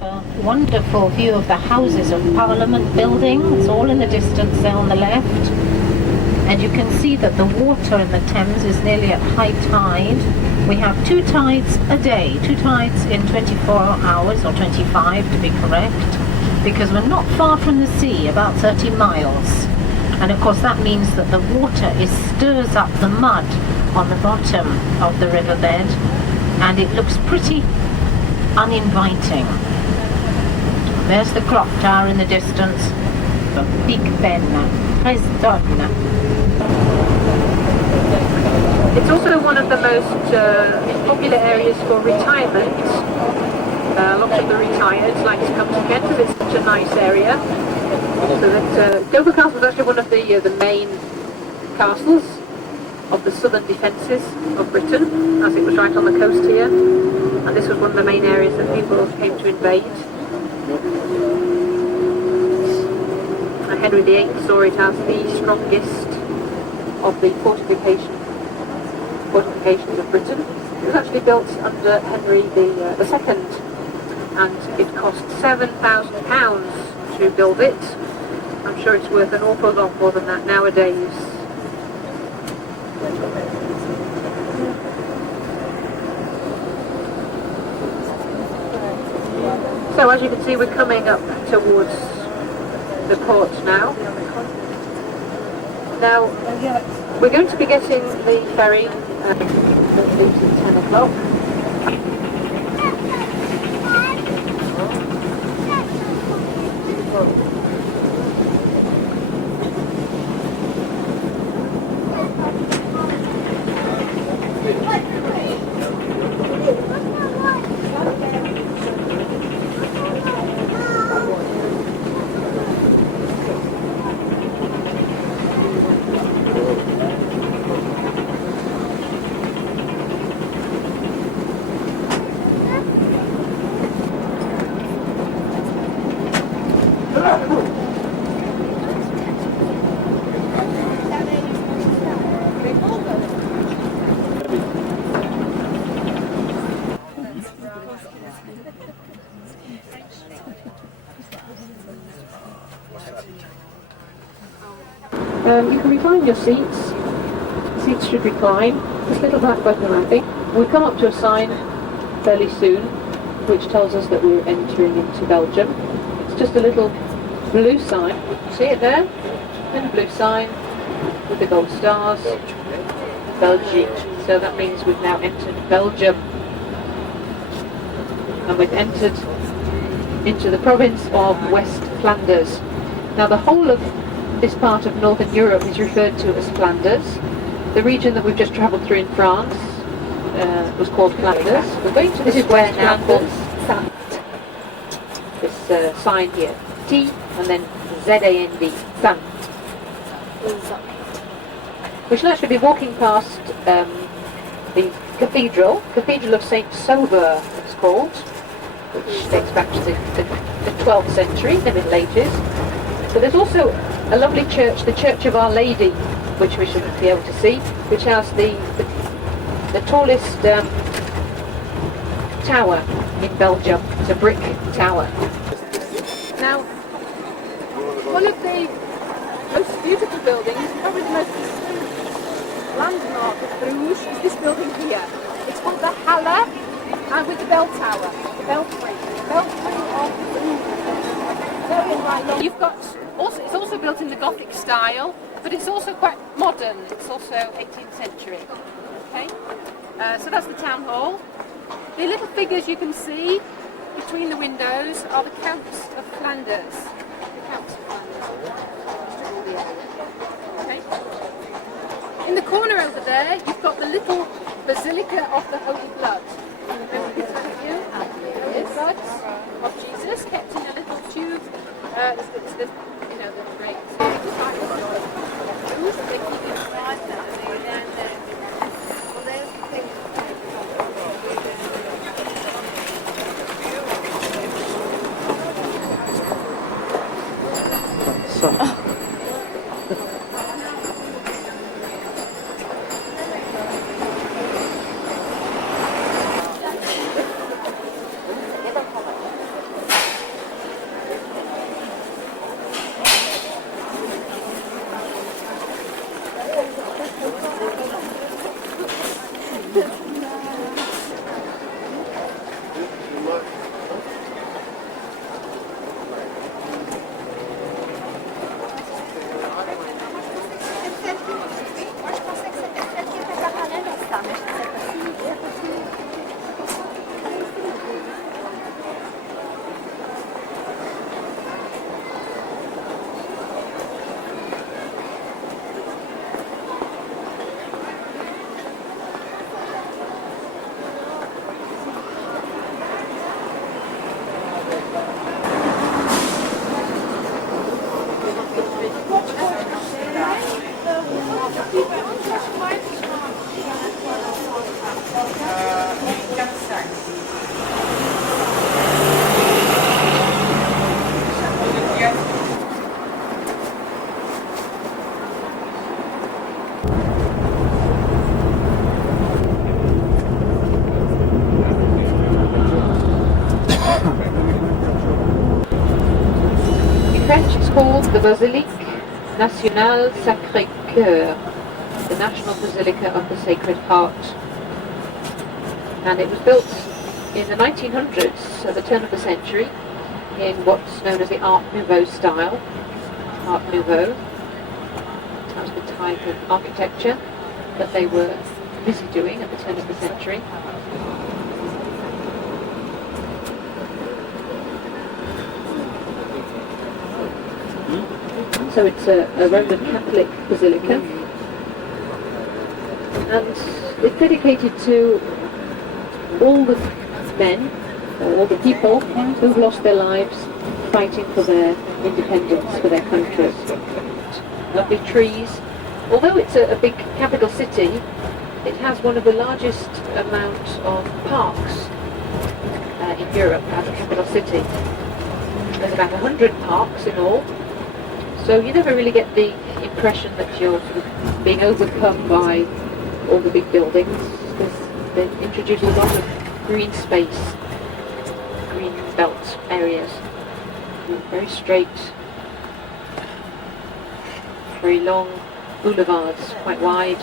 have a wonderful view of the Houses of Parliament building. It's all in the distance there on the left. And you can see that the water in the Thames is nearly at high tide. We have 2 tides a day, 2 tides in 24 hours, or 25 to be correct, because we're not far from the sea, about 30 miles. And of course that means that the water stirs up the mud on the bottom of the riverbed, and it looks pretty uninviting. There's the clock tower in the distance, the Big Ben, Dresden. It's also one of the most popular areas for retirement. Lots of the retired like to come to Kent because it's such a nice area. So that Dover Castle is actually one of the main castles of the southern defences of Britain, as it was right on the coast here. And this was one of the main areas that people came to invade. Henry VIII saw it as the strongest of the fortifications of Britain. It was actually built under Henry II, and it cost £7,000 to build it. I'm sure it's worth an awful lot more than that nowadays. So as you can see, we're coming up towards the port now. Now, we're going to be getting the ferry that leaves at 10 o'clock. You can recline your seats. The seats should recline. This little black button, I think. We come up to a sign fairly soon, which tells us that we're entering into Belgium. It's just a little blue sign. See it there? And a blue sign with the gold stars. Belgique. So that means we've now entered Belgium. And we've entered into the province of West Flanders. Now the whole of this part of Northern Europe is referred to as Flanders. The region that we've just travelled through in France was called Flanders. We're going to this is where now called Sant. This sign here, T and then Z-A-N-D, Sant. We shall actually be walking past the cathedral of St. Sober, it's called, which dates back to the 12th century, the Middle Ages. But there's also a lovely church, the Church of Our Lady, which we should be able to see, which has the tallest tower in Belgium. It's a brick tower. Now, one of the most beautiful buildings, probably the most landmark of Bruges, is this building here. It's called the Halle, and with the bell tower, the belfry of Bruges. You've got also, it's also built in the Gothic style, but it's also quite modern. It's also 18th century. Okay, so that's the town hall. The little figures you can see between the windows are the Counts of Flanders. The Counts of Flanders. Okay. In the corner over there, you've got the little Basilica of the Holy Blood. Remember this one of you? The blood of Jesus kept in a little tube. The great they keep inside French it's called the Basilique Nationale Sacré-Cœur, the National Basilica of the Sacred Heart. And it was built in the 1900s, at the turn of the century, in what's known as the Art Nouveau style. Art Nouveau. That was the type of architecture that they were busy doing at the turn of the century. So it's a Roman Catholic basilica, and it's dedicated to all the men, or all the people who've lost their lives fighting for their independence, for their countries. Lovely trees. Although it's a big capital city, it has one of the largest amount of parks in Europe as a capital city. There's about 100 parks in all. So you never really get the impression that you're sort of being overcome by all the big buildings, because they introduce a lot of green space, green belt areas, very straight, very long boulevards, quite wide.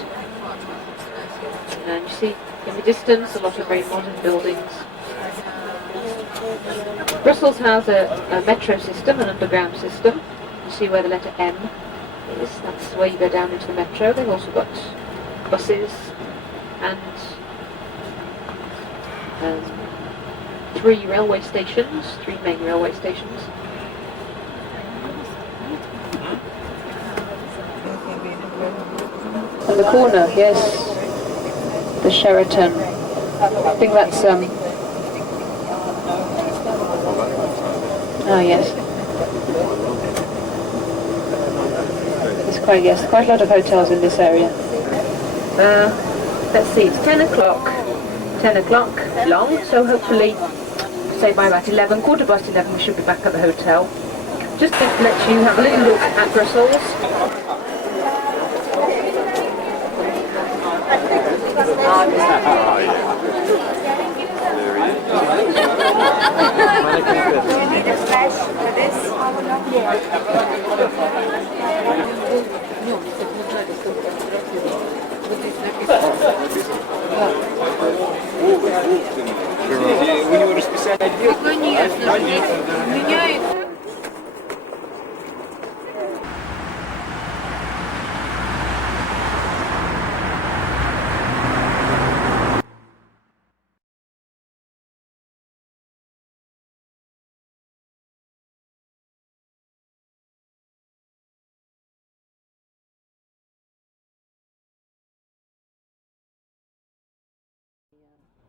And you see in the distance a lot of very modern buildings. Brussels has a metro system, an underground system. You see where the letter M is, that's where you go down into the metro. They've also got buses and 3 railway stations, 3 main railway stations. On the corner, yes, the Sheraton. I think that's oh yes. There's quite a lot of hotels in this area. Let's see, it's 10 o'clock long, so hopefully, say by about 11, quarter past 11, we should be back at the hotel. Just to let you have a little look at Brussels. You need a flash for this? У него расписание. Конечно, меняет.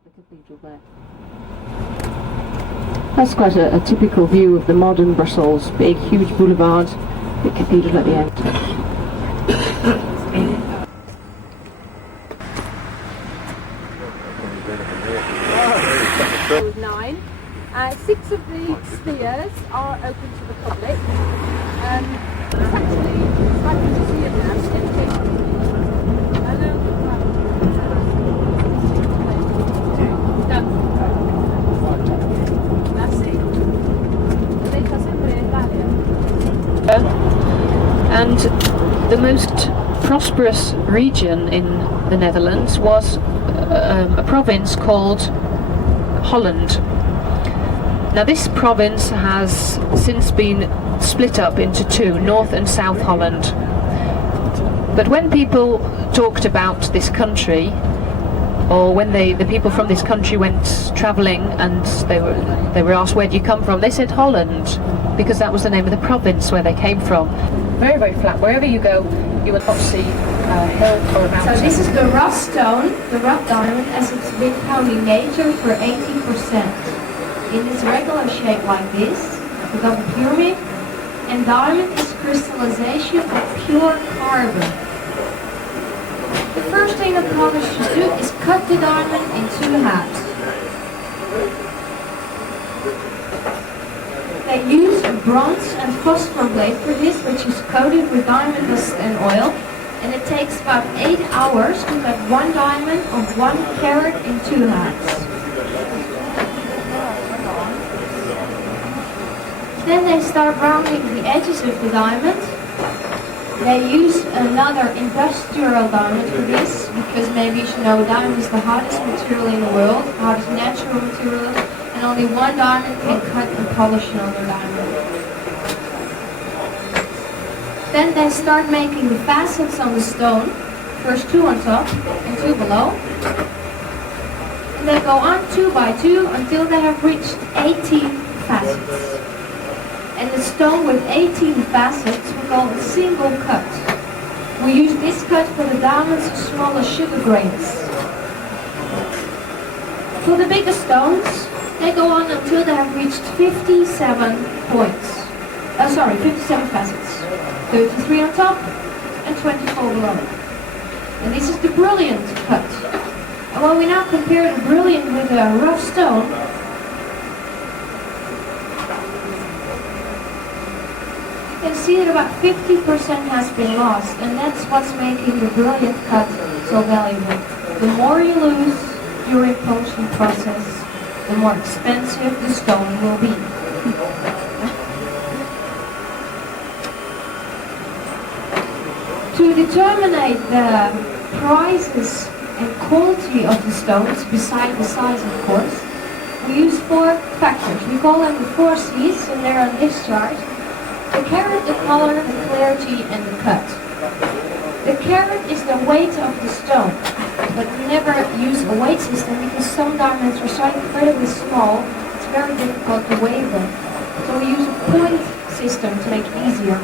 The cathedral there. That's quite a typical view of the modern Brussels. Big, huge boulevard, big cathedral at the end. 9. 6 of the spheres are open to the public. It's actually like a museum now. It's dedicated. And the most prosperous region in the Netherlands was a province called Holland. Now this province has since been split up into two, North and South Holland. But when people talked about this country, or when the people from this country went travelling and they were asked, where do you come from? They said Holland, because that was the name of the province where they came from. Very, very flat. Wherever you go, you will not see a hill or a mountain. So this is the rough stone, the rough diamond, as it's been only natured for 80%. In this regular shape like this, we got a pyramid, and diamond is crystallization of pure carbon. The first thing a polish should do is cut the diamond in two halves. They use a bronze and phosphor blade for this, which is coated with diamond dust and oil, and it takes about 8 hours to cut one diamond of 1 carat in two halves. Then they start rounding the edges of the diamond. They use another industrial diamond for this, because maybe you should know diamond is the hardest material in the world, the hardest natural material, and only one diamond can cut and polish another diamond. Then they start making the facets on the stone, first 2 on top and 2 below. And they go on 2 by 2 until they have reached 18 facets. And the stone with 18 facets we call a single cut. We use this cut for the diamonds as small as sugar grains. For the bigger stones, they go on until they have reached 57 points. 57 facets. 33 on top and 24 below. And this is the brilliant cut. And when we now compare the brilliant with a rough stone, you can see that about 50% has been lost, and that's what's making the brilliant cut so valuable. The more you lose during polishing process, the more expensive the stone will be. To determine the prices and quality of the stones, beside the size of course, we use 4 factors. We call them the 4 C's, and they're on this chart. The carat, the color, the clarity, and the cut. The carat is the weight of the stone, but we never use a weight system because some diamonds are so incredibly small, it's very difficult to weigh them. So we use a point system to make it easier.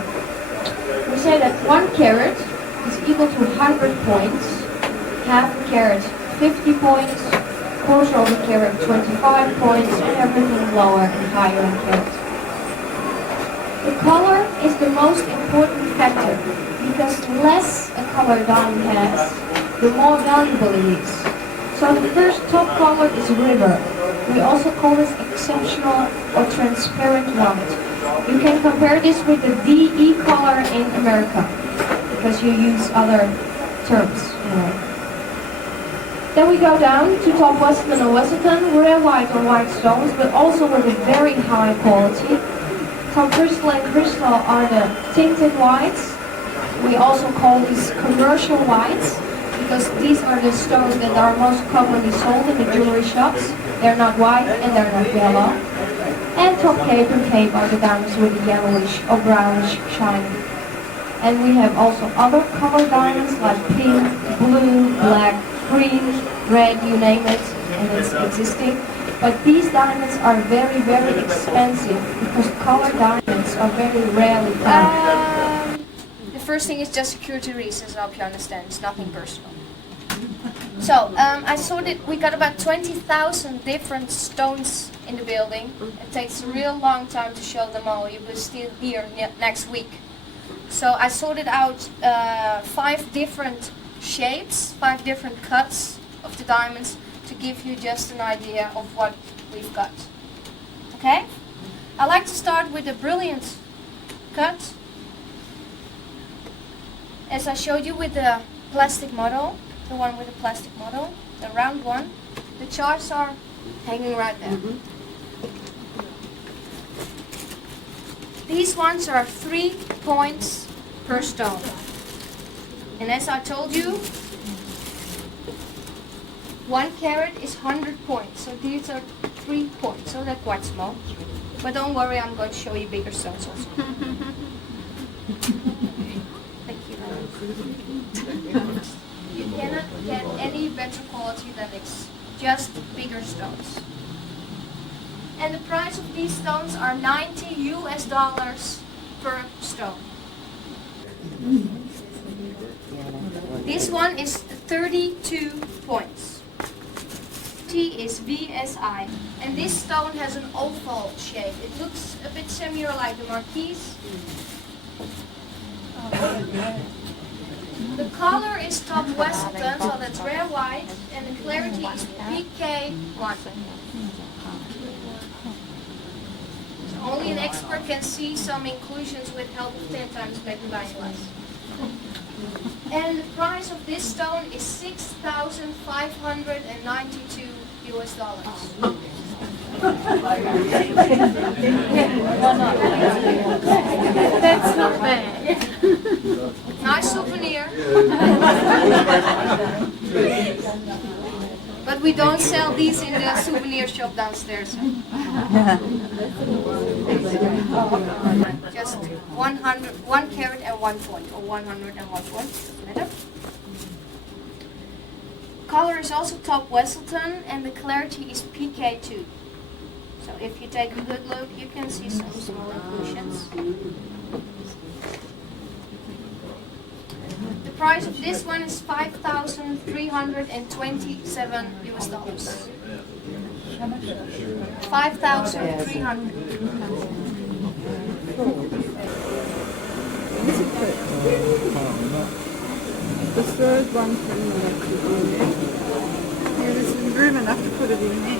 We say that 1 carat is equal to 100 points, half a carat 50 points, quarter of a carat 25 points, and everything lower and higher in carat. The color is the most important factor, because the less a color diamond has, the more valuable it is. So the first top color is river. We also call this exceptional or transparent white. You can compare this with the DE color in America, because you use other terms. Then we go down to top Western or Westerton, rare white or white stones, but also with a very high quality. Top crystal and crystal are the tinted whites. We also call these commercial whites, because these are the stones that are most commonly sold in the jewelry shops. They're not white and they're not yellow. And top cape and cape are the diamonds with the yellowish or brownish shine. And we have also other colored diamonds like pink, blue, black, green, red, you name it, and it's existing. But these diamonds are very, very expensive because colored diamonds are very rarely found. The first thing is just security reasons, I hope you understand. It's nothing personal. So, I saw that we got about 20,000 different stones in the building. It takes a real long time to show them all. You will still here next week. So I sorted out 5 different shapes, 5 different cuts of the diamonds to give you just an idea of what we've got. Okay? I like to start with a brilliant cut. As I showed you with the plastic model, the one with the plastic model, the round one, the charts are hanging right there. These ones are 3 points per stone. And as I told you, 1 carat is 100 points. So these are 3 points, so they're quite small. But don't worry, I'm going to show you bigger stones also. Thank you. You cannot get any better quality than this, just bigger stones. And the price of these stones are $90 per stone. This one is 32 points. T is VSI. And this stone has an oval shape. It looks a bit similar like the marquise. The color is top Wesselton, so that's rare white, and the clarity is PK1. So only an expert can see some inclusions with help of 10 times magnifying glass. And the price of this stone is $6,592. That's not bad. Nice souvenir. But we don't sell these in the souvenir shop downstairs. Just 1 carat and 1 point, or 101 points. Better. Color is also top Wesselton, and the clarity is PK2. So if you take a good look, you can see some small inclusions. The price of this one is $5,327. $5,300. The third one from the next one. Yeah, there's room enough to put it in there.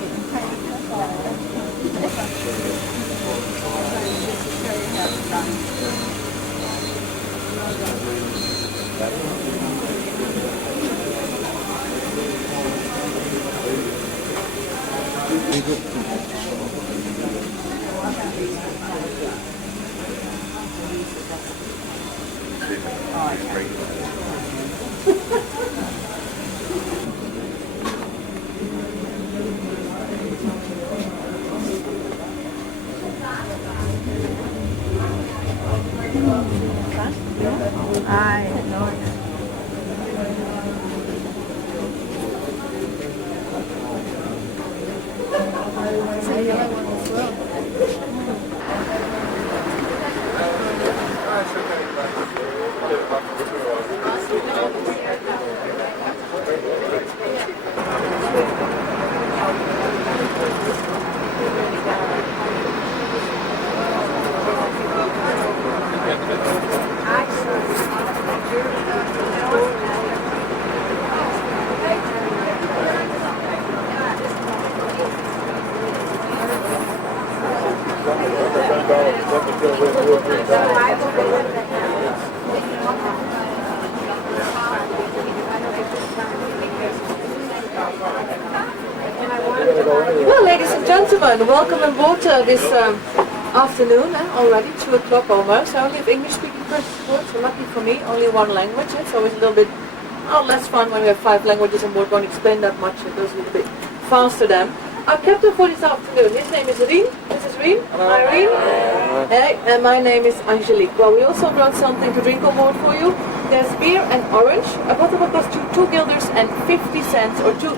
Well, ladies and gentlemen, welcome on board this afternoon, already 2 o'clock almost. I only have English-speaking persons aboard, so lucky for me, only one language. It's always a little bit less fun when we have 5 languages and we won't explain that much. It goes a little bit faster then. Our captain for this afternoon, his name is Rien. This is Rien. Hi, Rien. Hey, and my name is Angelique. Well, we also brought something to drink on board for you. There's beer and orange. A bottle will cost you 2 guilders and 50 cents or $2.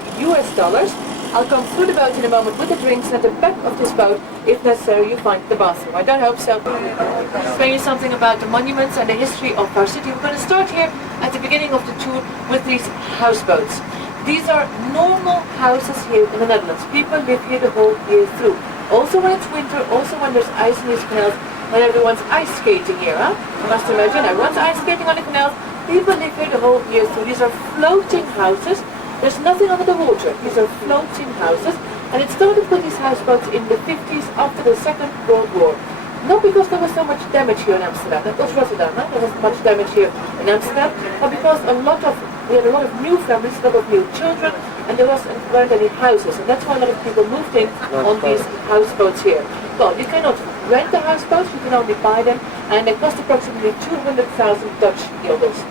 I'll come through the boat in a moment with the drinks at the back of this boat. If necessary, you find the bathroom. I don't hope so. I'll explain you something about the monuments and the history of our city. We're going to start here at the beginning of the tour with these houseboats. These are normal houses here in the Netherlands. People live here the whole year through. Also when it's winter, also when there's ice in these canals, and everyone's ice skating here, huh? You must imagine, everyone's ice skating on the canals. People live here the whole year through. These are floating houses. There's nothing under the water. These are floating houses, and it started with these houseboats in the 50s after the Second World War. Not because there was so much damage here in Amsterdam. That was Rotterdam, huh? There wasn't much damage here in Amsterdam, but because we had a lot of new families, a lot of new children, and there weren't any houses, and that's why a lot of people moved in on these houseboats here. Well, you cannot rent the houseboats, you can only buy them, and they cost approximately 200,000 Dutch guilders.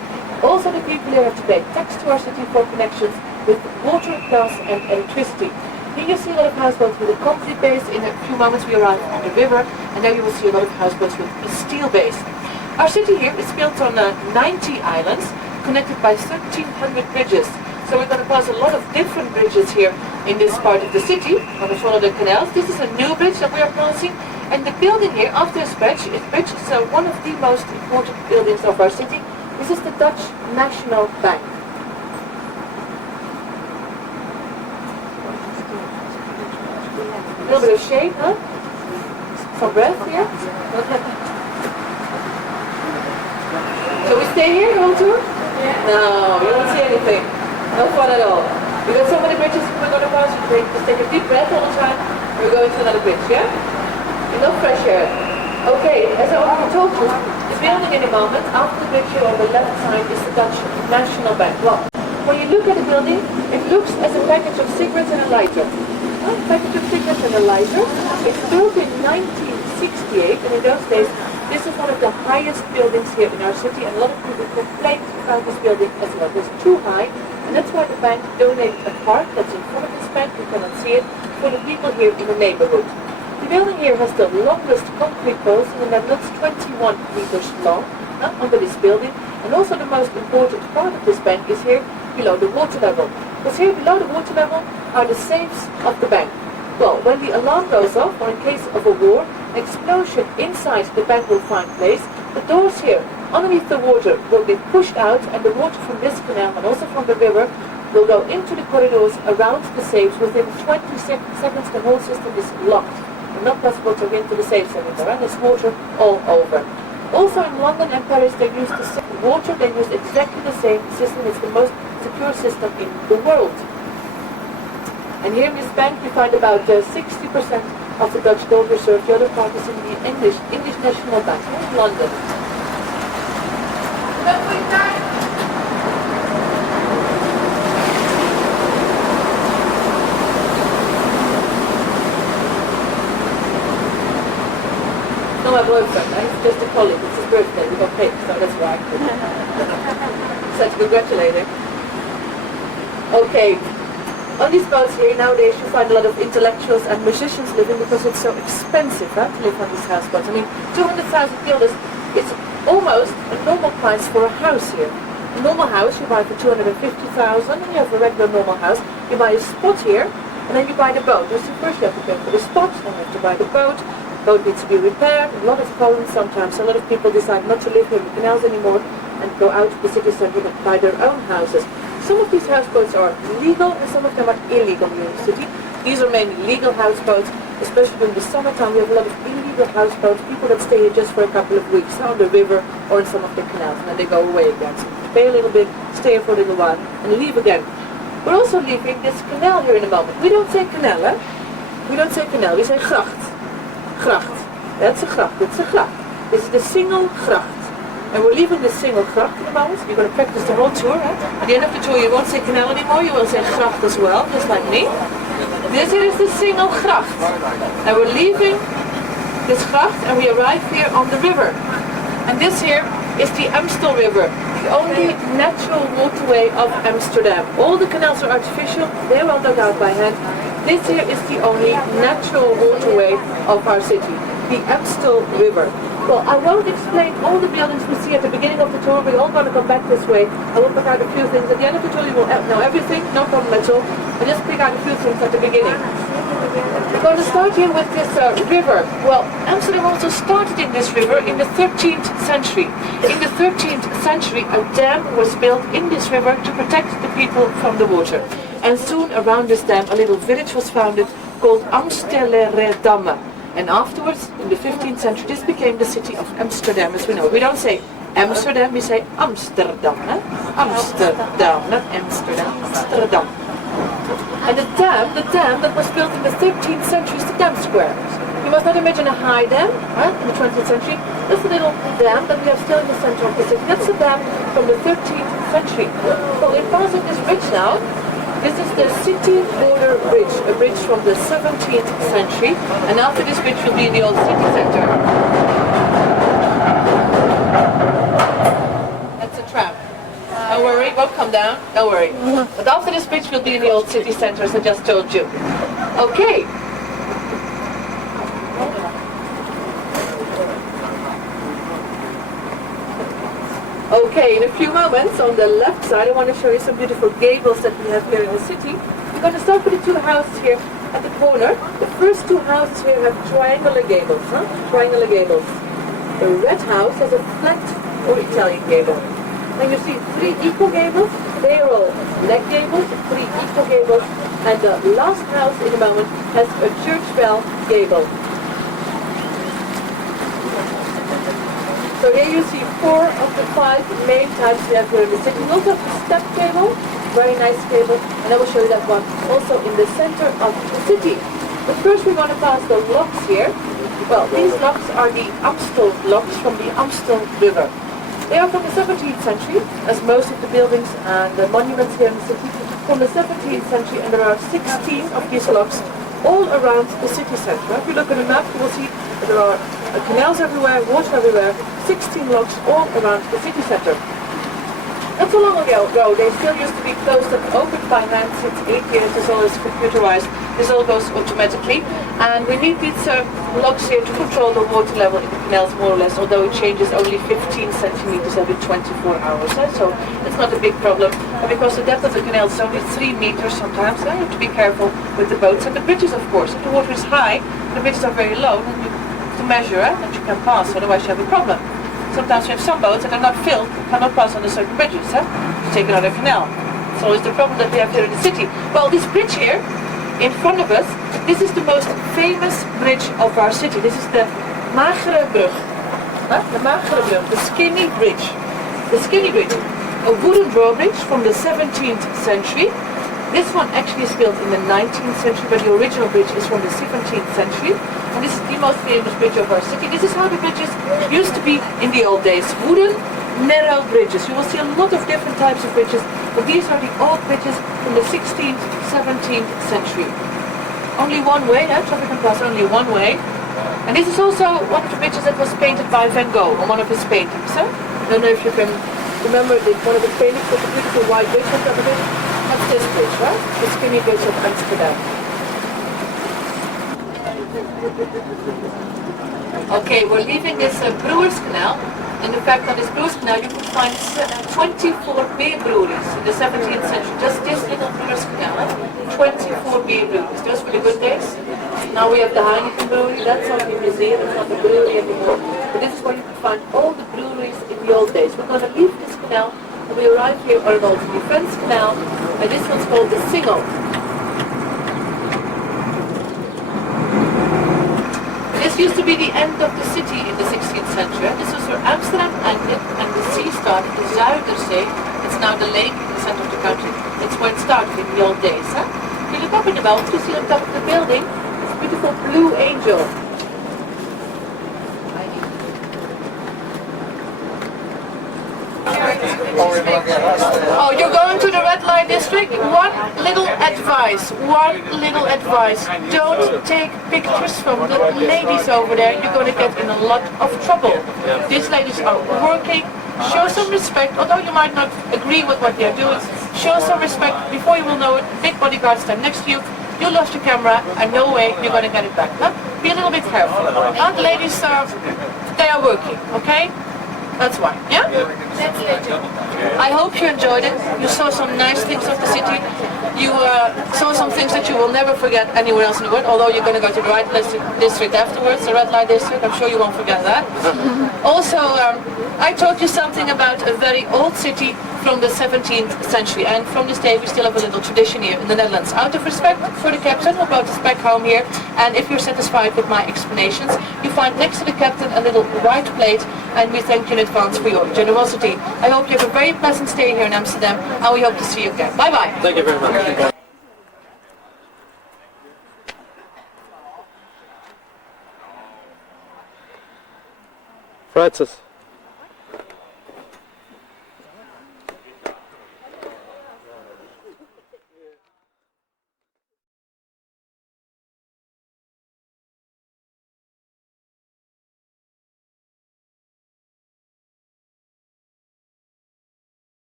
Also, the people here have to pay tax to our city for connections with water, gas and electricity. Here you see a lot of houseboats with a concrete base. In a few moments we arrive on the river, and there you will see a lot of houseboats with a steel base. Our city here is built on 90 islands, connected by 1,300 bridges. So we're going to pass a lot of different bridges here in this part of the city. We're going to follow the canals. This is a new bridge that we are passing. And the building here, after this bridge is one of the most important buildings of our city. This is the Dutch National Bank. A little bit of shade, huh? Some breath here. So we stay here the whole tour? No, you won't see anything. No fun at all. We got so many bridges we're going to pass. Just take a deep breath all the time. We're going to another bridge, yeah? Enough fresh air. Okay, as I already told you, the building in a moment, after the bridge here on the left side is the Dutch National Bank. Well, when you look at the building, it looks as a package of cigarettes and a lighter. A package of cigarettes and a lighter. It's built in 1968, and in those days, this is one of the highest buildings here in our city, and a lot of people complained about this building as well. It's too high, and that's why the bank donated a park that's in front of this bank, you cannot see it, for the people here in the neighborhood. The building here has the longest concrete poles in the Netherlands, 21 meters long, under this building, and also the most important part of this bank is here below the water level. Because here below the water level are the safes of the bank. Well, when the alarm goes off, or in case of a war, an explosion inside the bank will find place. The doors here underneath the water will be pushed out, and the water from this canal and also from the river will go into the corridors around the safes. Within 20 seconds the whole system is locked and not possible to get into the safes anymore, and there's water all over. Also in London and Paris they use the same water, they use exactly the same system. It's the most secure system in the world. And here in this bank we find about 60% of the Dutch gold reserve. The other part is in the English National Bank in London. No, my boyfriend, he's just a colleague. It's his birthday. We got cake, so that's why. So to congratulate him. Okay. On these boats here nowadays you find a lot of intellectuals and musicians living because it's so expensive to live on these houseboats. I mean, 200,000 guilders is almost a normal price for a house here. A normal house you buy for 250,000, and you have a regular normal house. You buy a spot here, and then you buy the boat. So first you have to pay for the spot, then you have to buy the boat. The boat needs to be repaired. A lot of problems sometimes. A lot of people decide not to live here in the canals anymore and go out to the city centre and buy their own houses. Some of these houseboats are legal and some of them are illegal here in the city. These are mainly legal houseboats, especially during the summertime. We have a lot of illegal houseboats, people that stay here just for a couple of weeks on the river or in some of the canals, and then they go away again. So you pay a little bit, stay here for a little while, and leave again. We're also leaving this canal here in a moment. We don't say canal, eh? We don't say canal, we say gracht. Gracht. That's a gracht, it's a gracht. This is the single gracht. And we're leaving the single gracht in a moment. You're going to practice the whole tour. At the end of the tour you won't say canal anymore, you will say gracht as well, just like me. This here is the single gracht. And we're leaving this gracht and we arrive here on the river. And this here is the Amstel River, the only natural waterway of Amsterdam. All the canals are artificial, they're all dug out by hand. This here is the only natural waterway of our city, the Amstel River. Well, I won't explain all the buildings we see at the beginning of the tour. We're all going to come back this way. I will pick out a few things. At the end of the tour you will know everything, no problem at all. I'll just pick out a few things at the beginning. We're going to start here with this river. Well, Amsterdam also started in this river in the 13th century. In the 13th century a dam was built in this river to protect the people from the water. And soon around this dam a little village was founded called Amsterdam. And afterwards, in the 15th century, this became the city of Amsterdam, as we know. We don't say Amsterdam, we say Amsterdam. Amsterdam, not Amsterdam, Amsterdam. And the dam that was built in the 13th century is the Dam Square. You must not imagine a high dam in the 20th century. That's a little dam that we have still in the center of the city. That's a dam from the 13th century. So in passing this bridge now, this is the City Border Bridge, a bridge from the 17th century, and after this bridge will be in the old city centre. That's a tram. Don't worry, it won't come down, don't worry. But after this bridge will be in the old city centre, as I just told you. Okay. Okay, in a few moments on the left side I want to show you some beautiful gables that we have here in the city. We're going to start with the two houses here at the corner. The first two houses here have triangular gables, triangular gables. The red house has a flat or Italian gable. And you see three equal gables, they are all black gables, three equal gables, and the last house in a moment has a church bell gable. So here you see 4 of the 5 main types we have here in the city. We also have the step gable, very nice gable, and I will show you that one also in the center of the city. But first we want to pass the locks here. Well, these locks are the Amstel locks from the Amstel River. They are from the 17th century, as most of the buildings and the monuments here in the city from the 17th century, and there are 16 of these locks all around the city centre. If you look at the map, you will see that there are canals everywhere, water everywhere, 16 locks all around the city centre. Not so long ago, they still used to be closed and opened by hand. Since 8 years, this all is computerized. This all goes automatically, and we need these locks here to control the water level in the canals more or less, although it changes only 15 centimeters every 24 hours, so it's not a big problem. And because the depth of the canal is only 3 meters sometimes, you have to be careful with the boats and the bridges, of course. If the water is high, the bridges are very low, then you have to measure that you can pass, otherwise you have a problem. Sometimes you have some boats that are not filled, cannot pass on the certain bridges, to take another canal. So it's the problem that we have here in the city. Well, this bridge here, in front of us, this is the most famous bridge of our city. This is the Magere Brug. The Magere Brug, the skinny bridge. The skinny bridge, a wooden drawbridge from the 17th century. This one actually is built in the 19th century, but the original bridge is from the 17th century. And this is the most famous bridge of our city. This is how the bridges used to be in the old days. Wooden, narrow bridges. You will see a lot of different types of bridges, but these are the old bridges from the 16th, 17th century. Only one way, traffic can pass only one way. And this is also one of the bridges that was painted by Van Gogh on one of his paintings. I don't know if you can remember one of his paintings with the beautiful white bridge on top of it. That's this bridge, right? The skinny bridge of Amsterdam. Okay, we're leaving this Brewers Canal. In fact, on this Brewers Canal you could find 24 beer breweries in the 17th century. Just this little Brewers Canal, 24 beer breweries. Those were the good days. Now we have the Heineken brewery, that's not the museum, it's not the brewery anymore. But this is where you could find all the breweries in the old days. We're going to leave this canal and we arrive here on an old defense canal, and this one's called the Singel. This used to be the end of the city in the 16th century. This was where Amsterdam ended and the sea started, the Zuiderzee. It's now the lake in the center of the country. It's where it started in the old days. If you look up in the mountains, you see on top of the building this beautiful blue angel. Oh, you're going to the red light district? One little advice. Don't take pictures from the ladies over there. You're going to get in a lot of trouble. These ladies are working. Show some respect, although you might not agree with what they're doing. Show some respect. Before you will know it, big bodyguards stand next to you. You lost your camera, and no way you're going to get it back. Be a little bit careful. And ladies, they are working, okay? That's why, yeah? I hope you enjoyed it. You saw some nice things of the city. You saw some things that you will never forget anywhere else in the world, although you're going to go to the right district afterwards, the red light district. I'm sure you won't forget that. Also, I told you something about a very old city from the 17th century, and from this day we still have a little tradition here in the Netherlands. Out of respect for the captain, we'll go back home here, and if you're satisfied with my explanations, you find next to the captain a little white plate, and we thank you in advance for your generosity. I hope you have a very pleasant stay here in Amsterdam, and we hope to see you again. Bye bye. Thank you very much. Francis.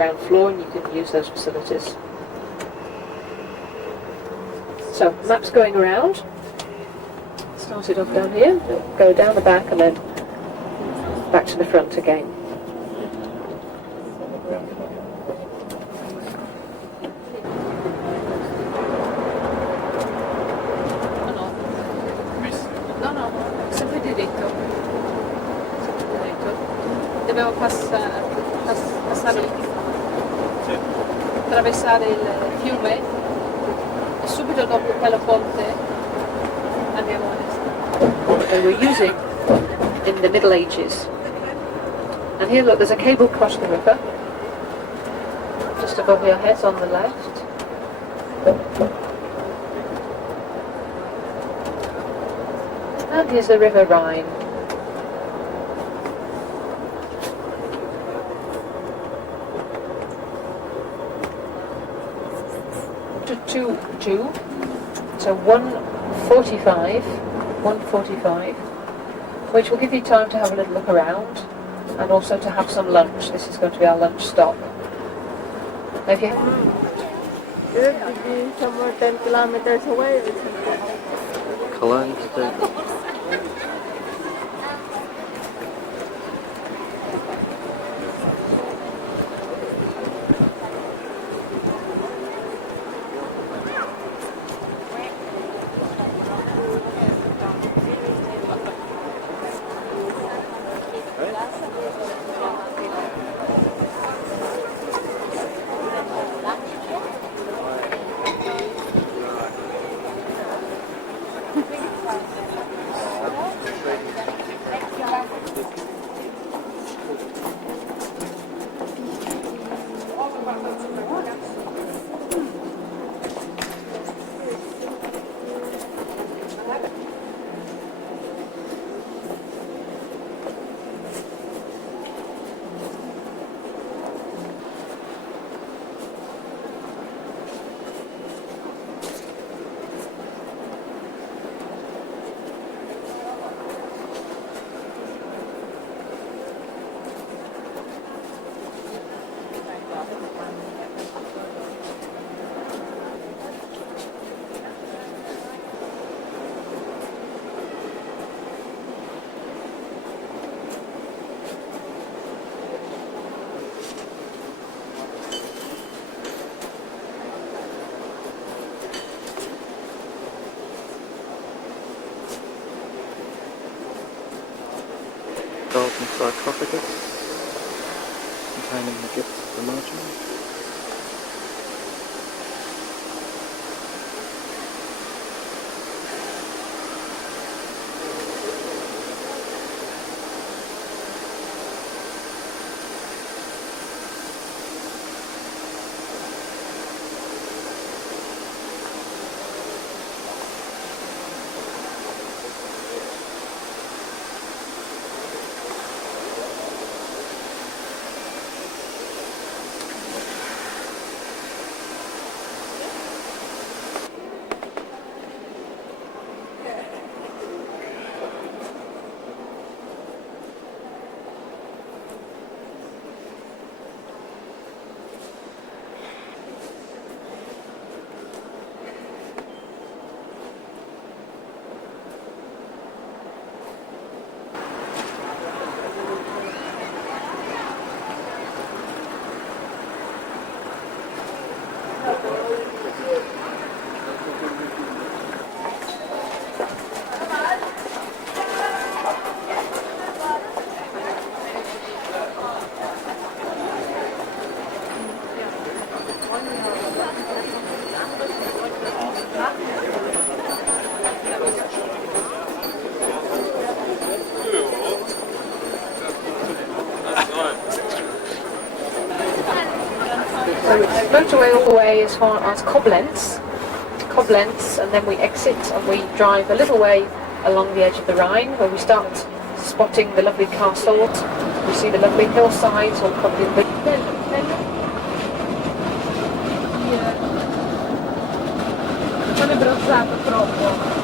ground floor and you can use those facilities. So, maps going around. Started off down here, go down the back and then back to the front again. No, sempre diritto. Dobbiamo passare attraversare il fiume e subito dopo quello ponte andiamo a destra. They were using in the Middle Ages. And here, look, there's a cable crossing the river, just above your heads on the left. And here's the River Rhine. So 1:45, which will give you time to have a little look around and also to have some lunch. This is going to be our lunch stop. Now if you It would be somewhere 10 kilometers away. Cologne. Golden sarcophagus containing the gifts of the Magi. So we motorway all the way as far as Koblenz, and then we exit and we drive a little way along the edge of the Rhine, where we start spotting the lovely castles. We see the lovely hillsides all covered in Non è bronzato troppo.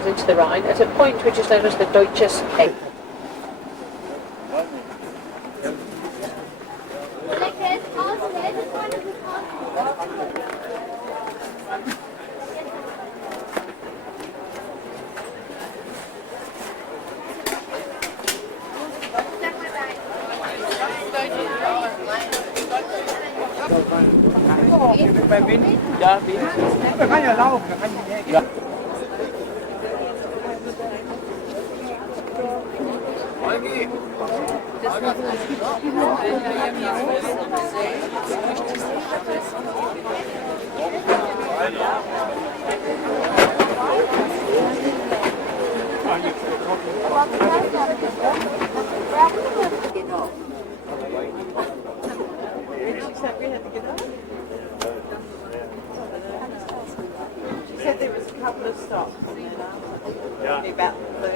turns into the Rhine at a point which is known as the Deutsches Eck. She said there was a couple of stops and then about the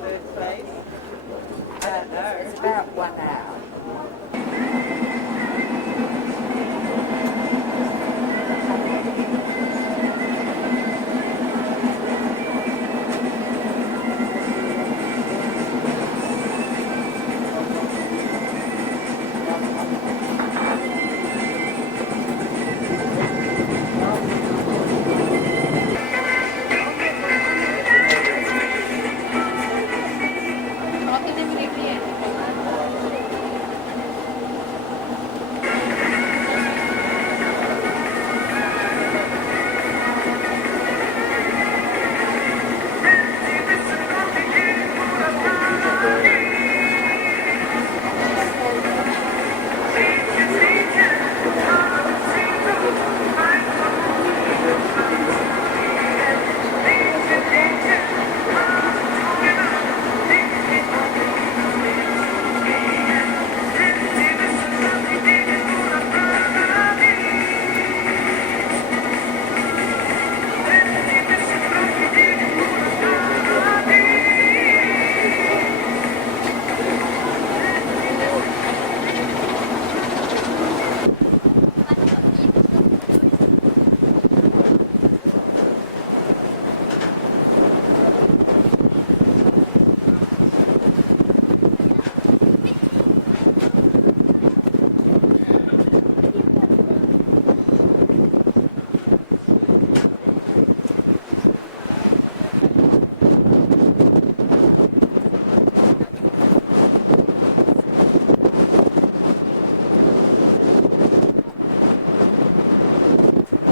third place. I don't know, it's about 1 hour.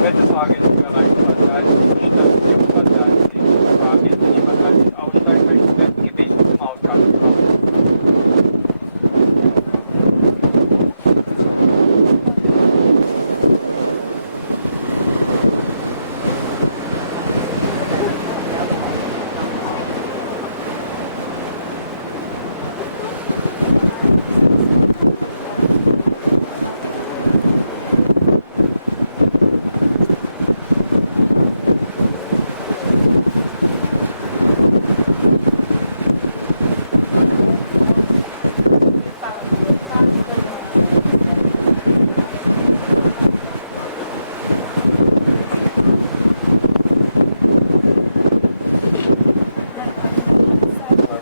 Dritte Frage ist die Erreichbarkeit, die Stationspartei, die Frage ist, wenn jemand halt nicht aussteigen möchte, wird gebeten zum Ausgang zu kommen.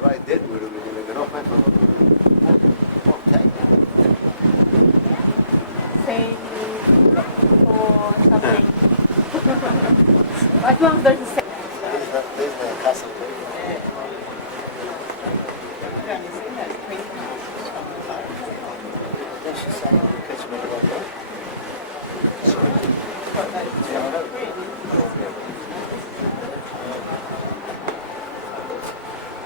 Right then, we would have been like, off Saying for something. As long as there's a saying. There's no castle.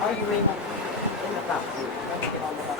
Are you in the bus? When you get on the bus?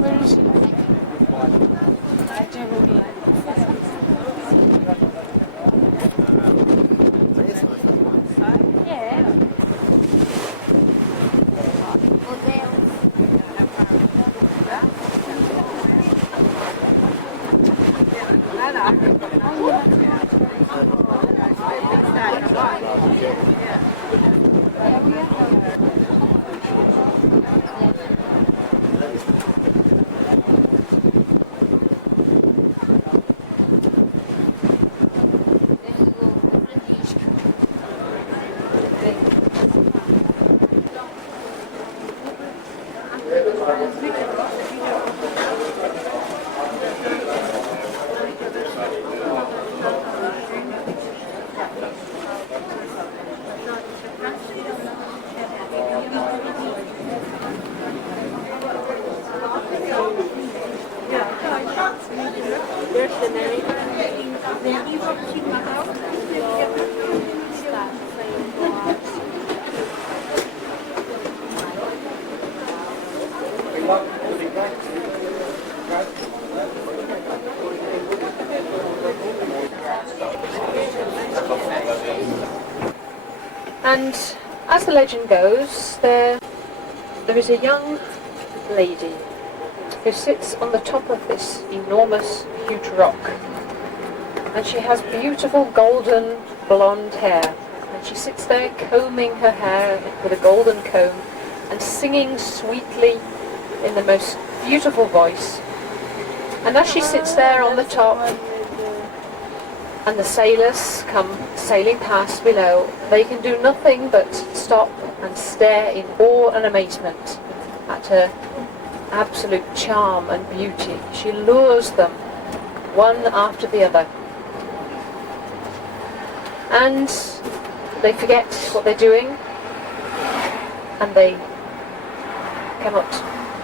Where is he? Yeah. And as the legend goes, there is a young lady who sits on the top of this enormous, huge rock. And she has beautiful golden blonde hair. And she sits there combing her hair with a golden comb and singing sweetly in the most beautiful voice. And as she sits there on the top, and the sailors come sailing past below, they can do nothing but stop and stare in awe and amazement at her absolute charm and beauty. She lures them one after the other. And they forget what they're doing, and they cannot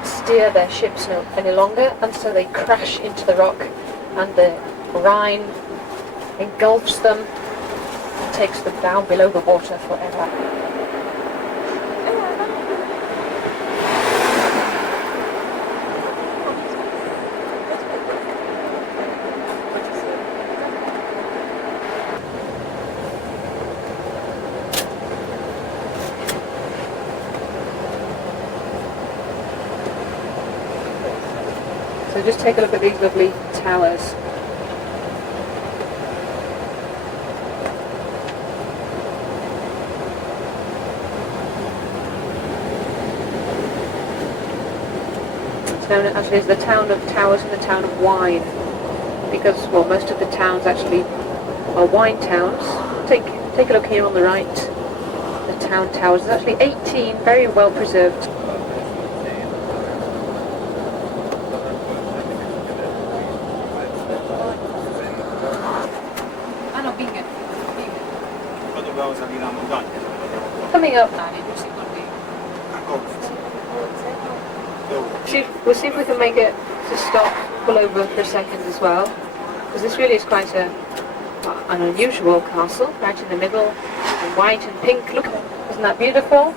steer their ships any longer, and so they crash into the rock, and the Rhine engulfs them and takes them down below the water forever. So just take a look at these lovely towers. It's known actually as the town of towers and the town of wine, because, well, most of the towns actually are wine towns. Take a look here on the right, the town towers. There's actually 18 very well preserved. Coming up, we'll see if we can make it to stop, pull over for a second as well, because this really is quite an unusual castle, right in the middle, in white and pink. Look, isn't that beautiful?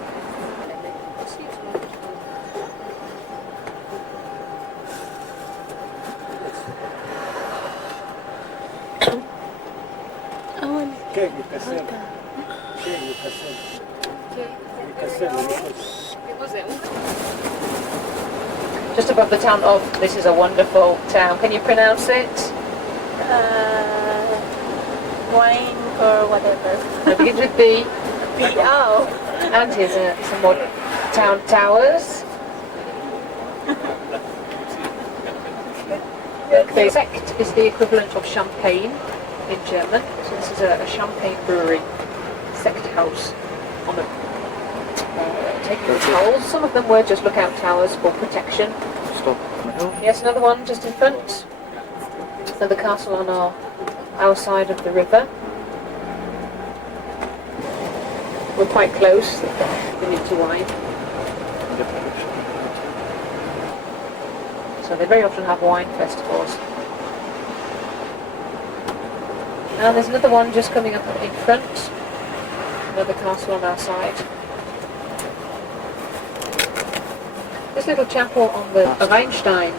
Just above the town of, this is a wonderful town. Can you pronounce it? Wine or whatever. It begins with B. Oh. And here's some more town towers. The sect is the equivalent of champagne in German. So this is a champagne brewery, sect house on the taking the tolls. Some of them were just lookout towers for protection. Stop. Yes, another one just in front. Another castle on our side of the river. We're quite close. We need to wine. So they very often have wine festivals. And there's another one just coming up in front. Another castle on our side. This little chapel on the Rheinstein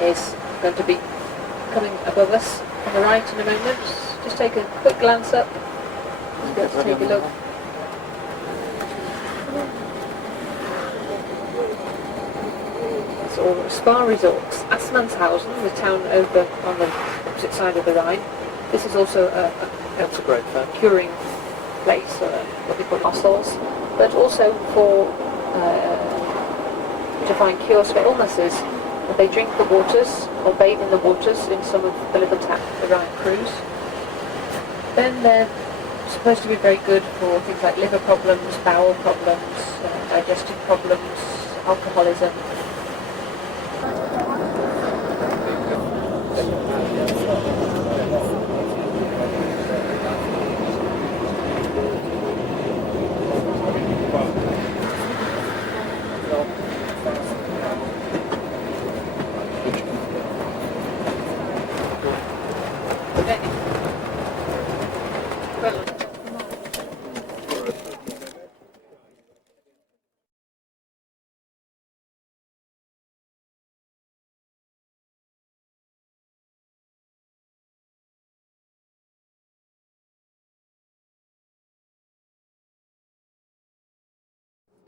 is going to be coming above us on the right in a moment. Just take a quick glance up. Let's take a look. It's all spa resorts. Assmannshausen, the town over on the opposite side of the Rhine. This is also That's a great fact. curing place, what we call hostels, but also for to find cures for illnesses. They drink the waters or bathe in the waters in some of the little taps, the Rhine cruise. Then they're supposed to be very good for things like liver problems, bowel problems, digestive problems, alcoholism.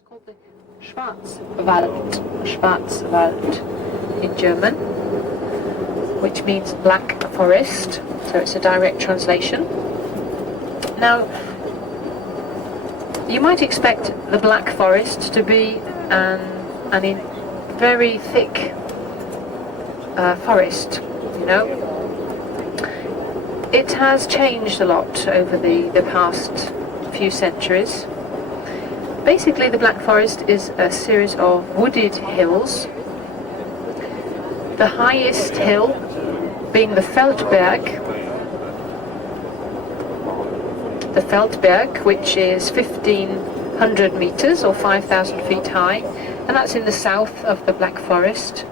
Called the Schwarzwald in German, which means black forest, so it's a direct translation. Now, you might expect the Black Forest to be an very thick forest, you know. It has changed a lot over the past few centuries. Basically, the Black Forest is a series of wooded hills. The highest hill being the Feldberg, which is 1,500 meters or 5,000 feet high, and that's in the south of the Black Forest.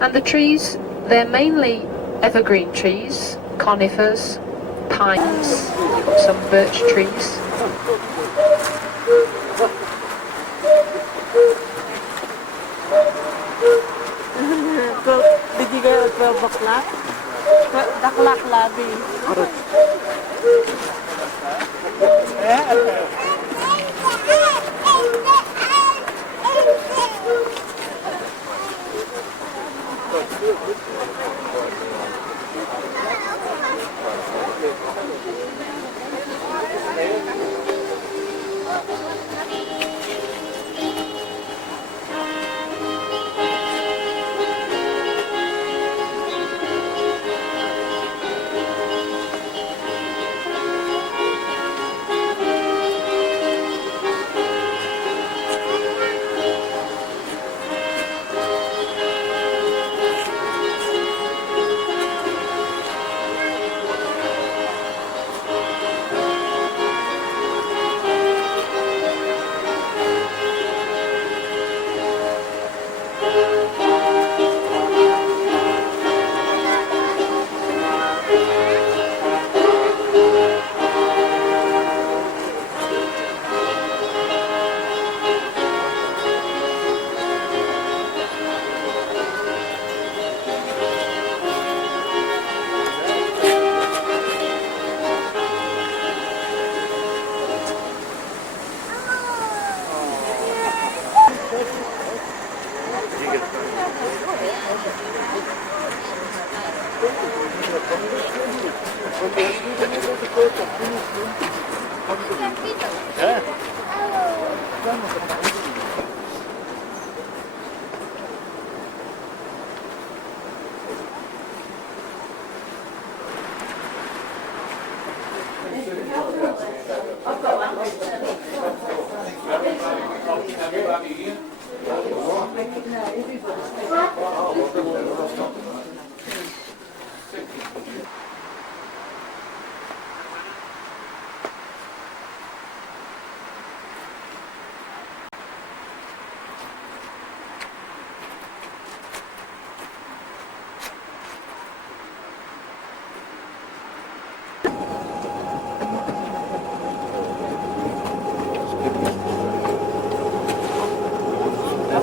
And the trees, they're mainly evergreen trees, conifers, pines, you've got some birch trees.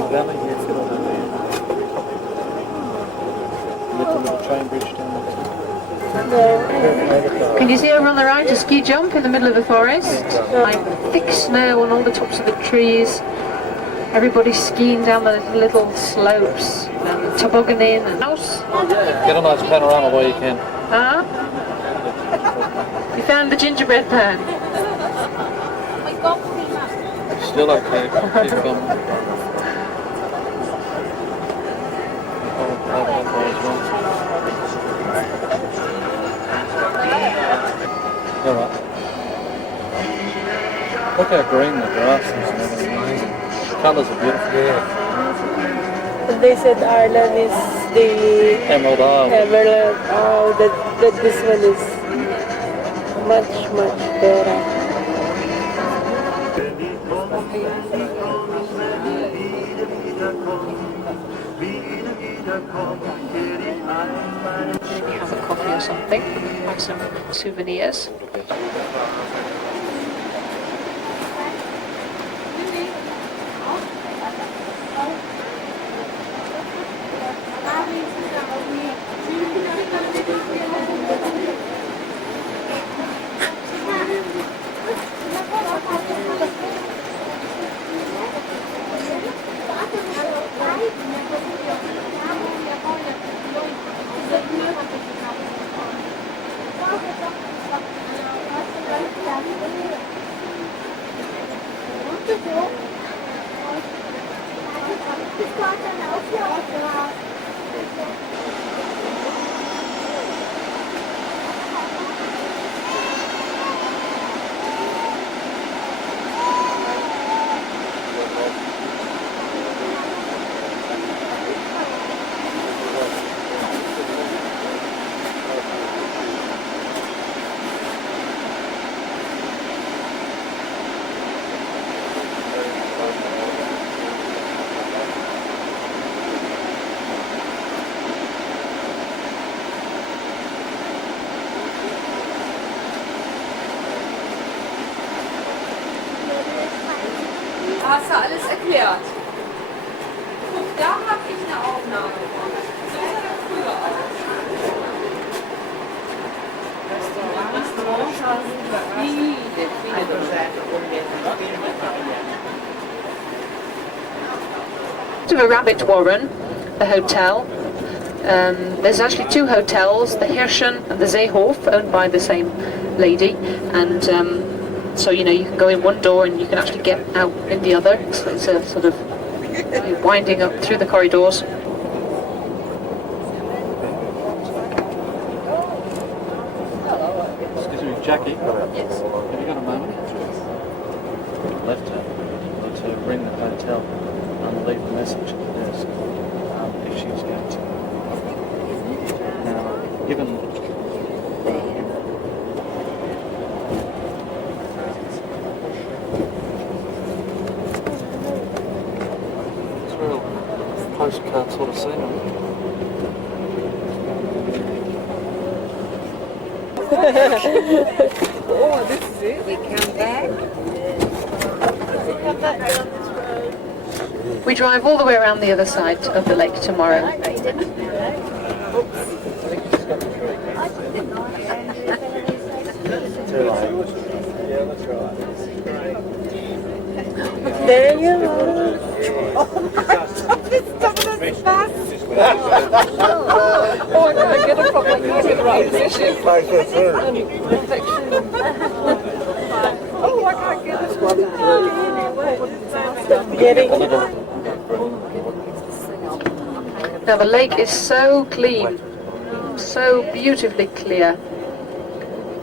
valley here, if you don't know there. With the little train bridge down there. Can you see over on the right a ski jump in the middle of the forest? Like thick snow on all the tops of the trees. Everybody's skiing down the little slopes and tobogganing and house. Get a nice panorama while you can. Huh? You found the gingerbread pan? Still okay. Keep coming. Alright. Look how green the grass is and everything. Amazing. Colours are beautiful. Yeah. They said Ireland is the Emerald Isle. Emerald. Oh, that this one is much better. Have a coffee or something, buy some souvenirs. Hast du alles erklärt? Guck, da habe ich eine Aufnahme von. So sah das früher aus. Restaurants haben To a rabbit warren, the hotel. There's actually two hotels, the Hirschen and the Seehof, owned by the same lady, and so you know you can go in one door and you can actually get out in the other. So it's a sort of winding up through the corridors. Excuse me, Jackie. Yes. Have you got a moment? Left her to ring the hotel and leave a message at the desk if she's going to. Now, given it's a real postcard sort of scenery. Oh, this is it. We come back. We drive all the way around the other side of the lake tomorrow. There you go. Oh, I gotta get a proper look at the right position. Oh, I can't get this one. Getting Now the lake is so clean, so beautifully clear.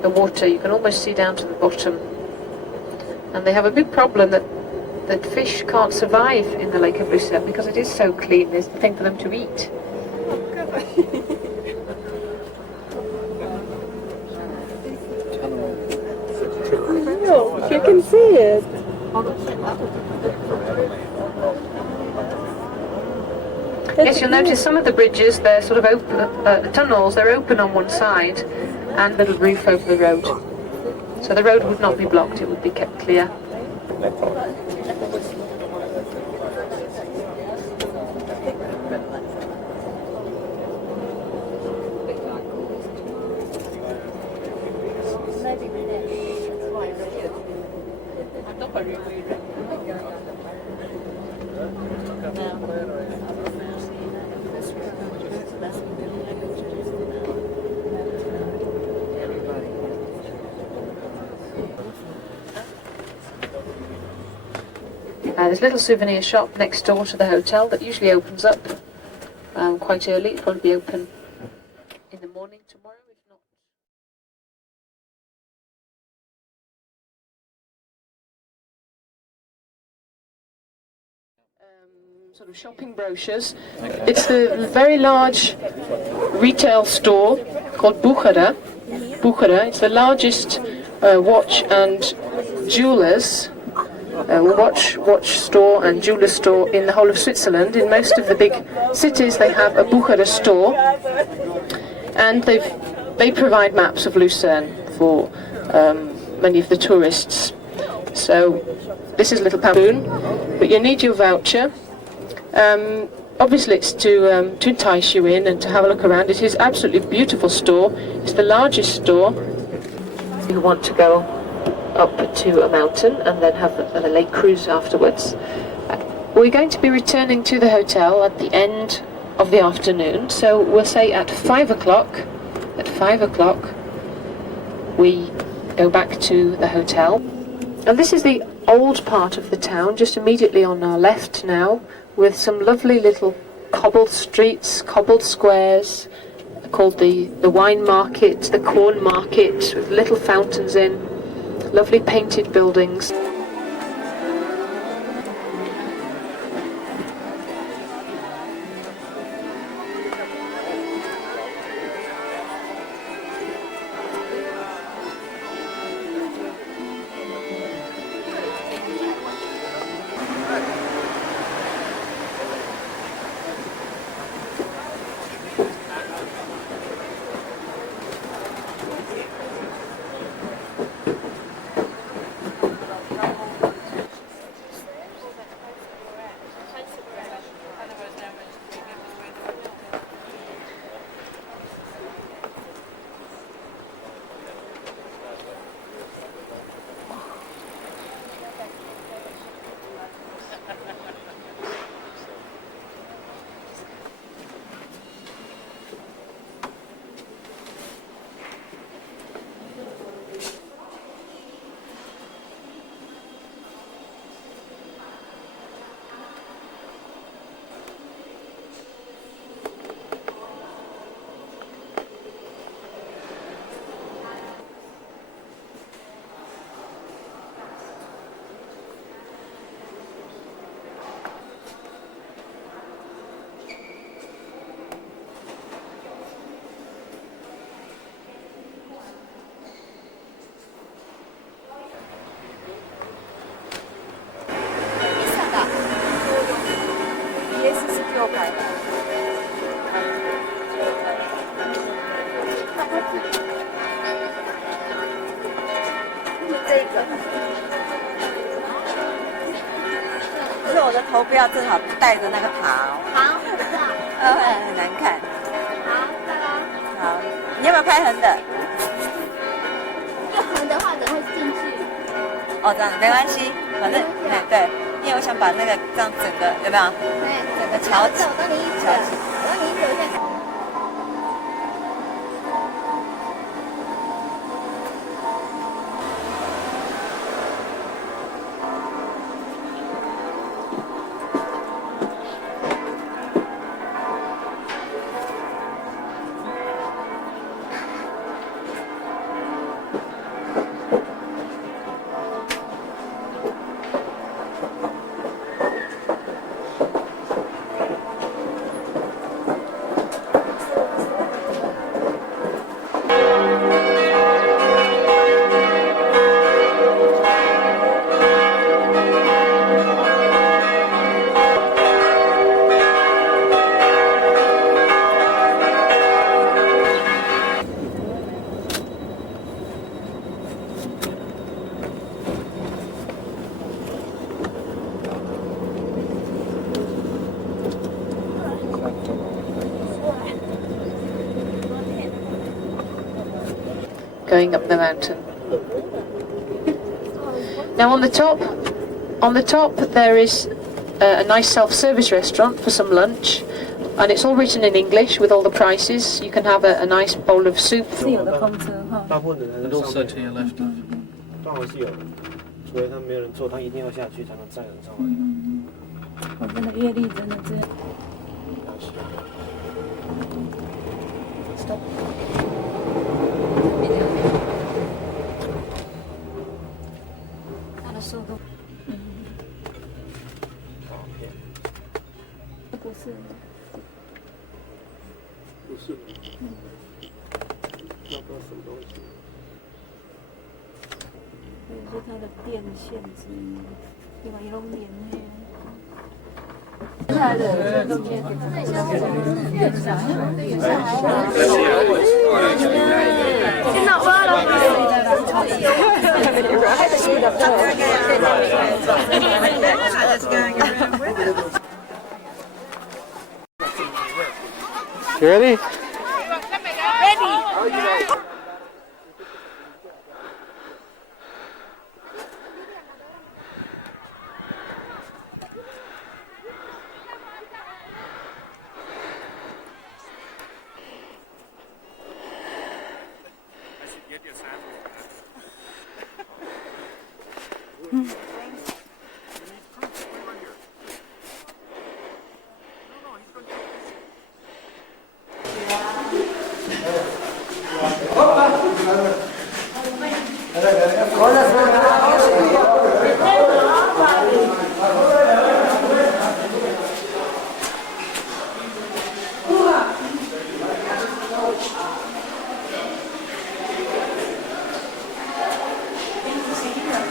The water, you can almost see down to the bottom. And they have a big problem that fish can't survive in the Lake of Lucerne because it is so clean. There's nothing for them to eat. no, you can see it. Yes, you'll notice some of the bridges, they're sort of open, tunnels, they're open on one side and a little roof over the road. So the road would not be blocked, it would be kept clear. There's a little souvenir shop next door to the hotel that usually opens up quite early. It'll probably be open in the morning tomorrow, if not. Sort of shopping brochures. Okay. It's the very large retail store called Lucerne. It's the largest watch and jewelers. Watch store and jeweler store in the whole of Switzerland. In most of the big cities they have a Lucerne store, and they provide maps of Lucerne for many of the tourists. So this is a little pamphlet, but you need your voucher. Obviously it's to entice you in and to have a look around. It is absolutely beautiful store. It's the largest store. You want to go up to a mountain and then have a lake cruise afterwards. We're going to be returning to the hotel at the end of the afternoon, so we'll say at 5 o'clock. At 5 o'clock we go back to the hotel. And this is the old part of the town, just immediately on our left now, with some lovely little cobbled streets, cobbled squares, called the wine market, the corn market, with little fountains in, lovely painted buildings.可是我的头不要正好带着那个袍，好，很难看。好，再来。好，你要不要拍横的？就横的话，人会进去。哦，这样没关系，反正对，因为我想把那个这样整个有没有？对，整个翘起。我帮你一起，我帮你一起。Going up the mountain. Now on the top there is a nice self-service restaurant for some lunch, and it's all written in English with all the prices. You can have a nice bowl of soup. 是有的空车哈。大部分的人 And 上 also 面 to your left. 当然是有的，所以他没有人坐，他一定要下去才能载人上来。我真的业力真的真的。Stop。它的速度。不是。不是，要不要什么东西？比如说它的电线之类的，另外一种连呢。来的这中间，听到话了吗You ready?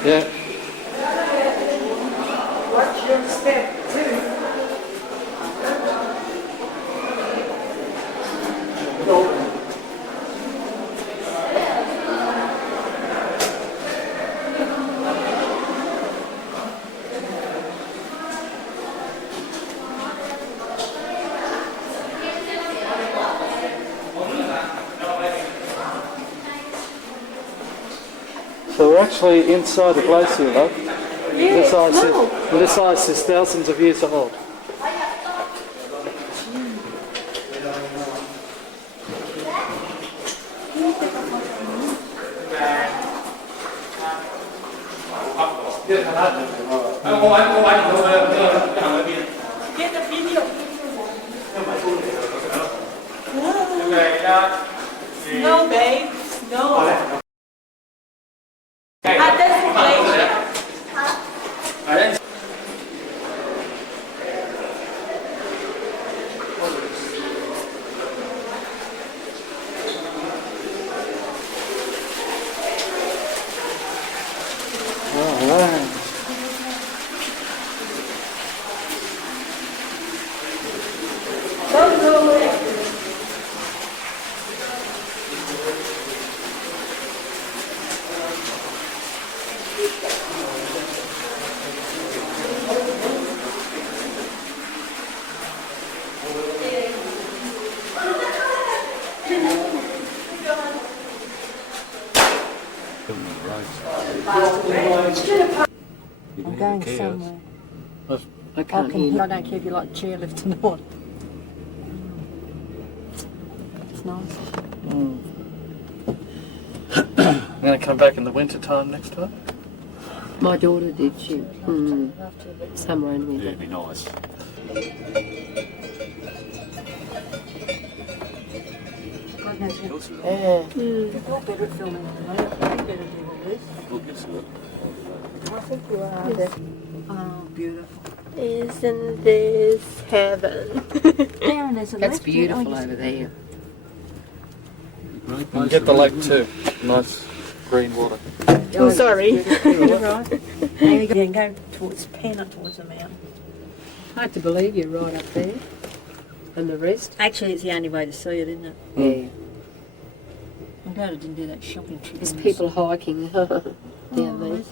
Yeah. Watch your step too. So we're actually inside the glacier, though. This ice is thousands of years old. No, babe. No. At this place. I'm going somewhere. I I can't can hear. I don't care if you like chairlifting or what. It's nice. I'm going to come back in the winter time next time. My daughter did, she, summer and winter. Yeah, it'd be nice. God knows what. Yeah. You're better at filming than me. You better do all this. I think you are. Oh, beautiful. Isn't this heaven? There and there's a That's left, beautiful yeah, over there. You can get the lake too. Nice green water. Oh, sorry. You're right. There you go. And go towards Penn, up towards the mountain. Hard to believe you're right up there. And the rest? Actually, it's the only way to see it, isn't it? Yeah. I'm glad I didn't do that shopping trip. There's people hiking down there.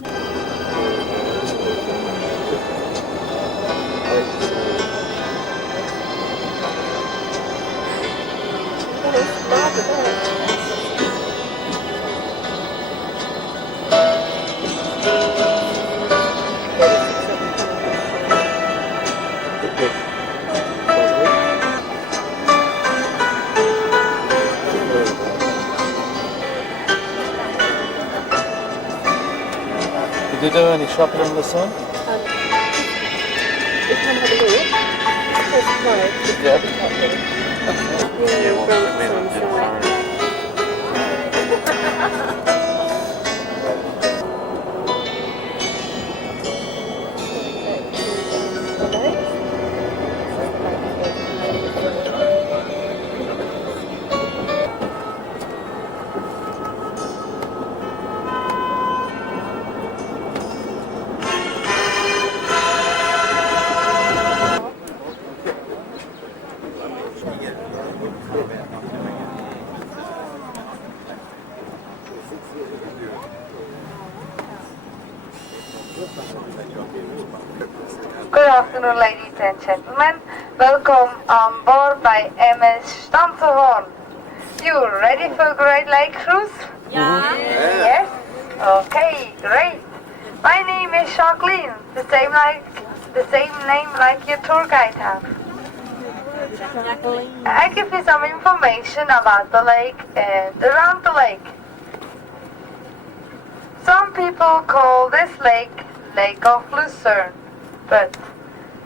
you do any shopping in Lucerne? We can have a look. Let's try it. Yeah. Yeah, well, both I mean, things, Good afternoon, ladies and gentlemen. Welcome on board by MS Stanzehorn. You ready for a Great Lake cruise? Yeah. Yes? Okay, great. My name is Jacqueline, the same name like your tour guide has. I give you some information about the lake and around the lake. Some people call this lake Lake of Lucerne, but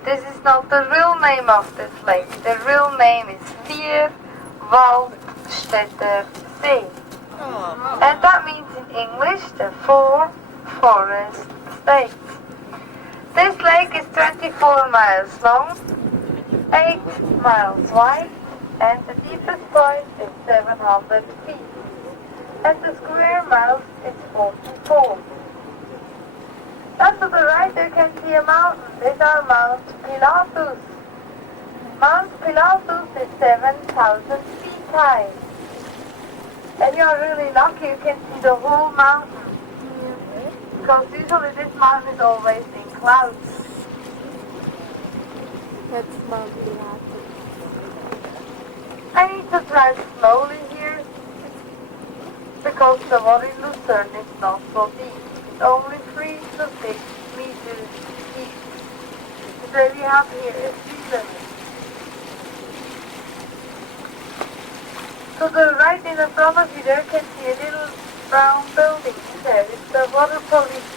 this is not the real name of this lake. The real name is Vierwaldstätter See. And that means in English the four forest states. This lake is 24 miles long, 8 miles wide, and the deepest point is 700 feet. And the square miles is 44. And to the right you can see a mountain. These are Mount Pilatus. Mount Pilatus is 7,000 feet high. And you are really lucky you can see the whole mountain. Because usually this mountain is always in clouds. That's Mount Pilatus. I need to drive slowly here because the water in Lucerne is not so deep. It's only 3 to 6 meters deep. So we have here a sea limit. To the right in the front of you there can see a little brown building. There is the water police.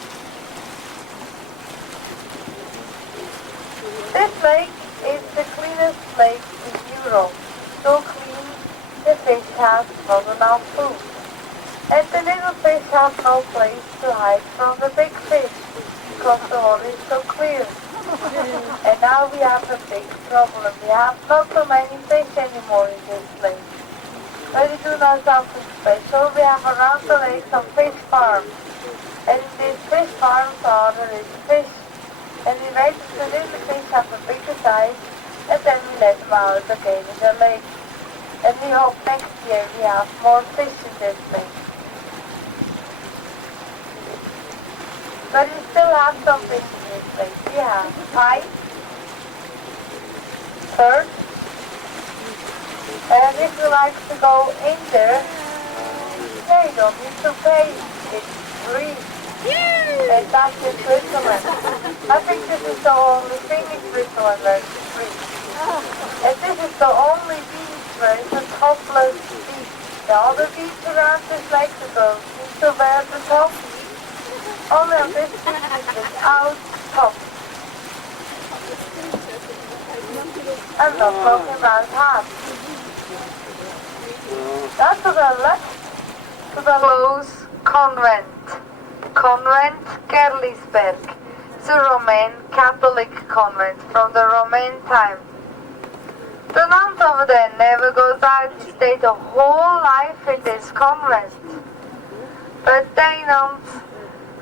This lake is the cleanest lake in Europe. So clean the fish has not enough food. And the little fish have no place to hide from the big fish because the water is so clear. And now we have a big problem. We have not so many fish anymore in this lake. But we do know something special. We have around the lake some fish farms. And in these fish farms there is fish. And we wait until the little fish have a bigger size and then we let them out again in the lake. And we hope next year we have more fish in this lake. But we still have some fish in this lake. We have pike, perch, and if you like to go in there, you don't need to pay. It's free. And that's in Switzerland. I think this is the only thing in Switzerland where it's free. And this is the only beach where it's a topless beach. The other beach around this lake, the girls need to wear the top. Only on this beach it's without top. I'm not talking about hats. That's to the left, to the Lowe's Convent. Convent Gerlisberg. It's a Roman Catholic convent from the Roman time. The nuns over there never goes out. They stay the whole life in this convent. But they nuns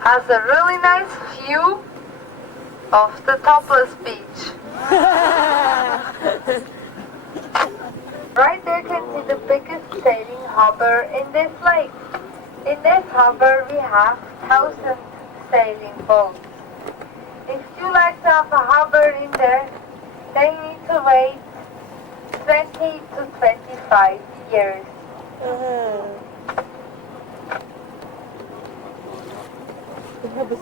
has a really nice view of the topless beach. Right there you can see the biggest sailing harbor in this lake. In this harbor we have 1,000 sailing boats. If you like to have a harbor in there, they need to wait 20 to 25 years. The good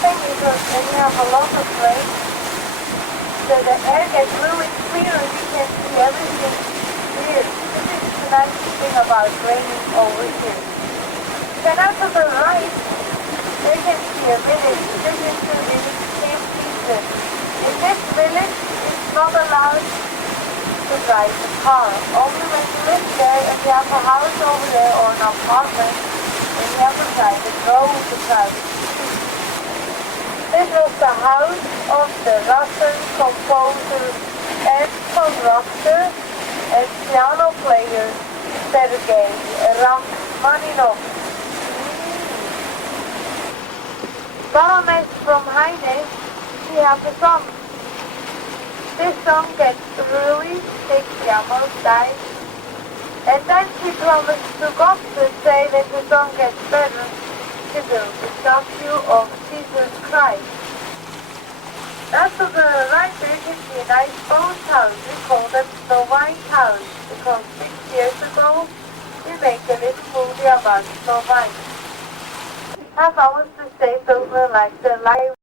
thing is that when you have a lot of rain, so the air gets really clear and you can see everything clear. This is the nice thing about raining over here. Then out to the right, there can see a village. This is the village St. Peter. In this village, it's not allowed to drive a car. Only when you live there and you have a house over there or an apartment, then you have a private road, a private street. This was the house of the Russian composer and conductor and piano player Sergei Rachmaninoff. Baroness from Heine, she has a song. This song gets really sick, she almost died. And then she promised to God to say that the song gets better, she built a statue of Jesus Christ. That's to the right there, you can see a nice boathouse. We call them Snow White House because 6 years ago we made a little movie about Snow White. Have hours to stay over like the live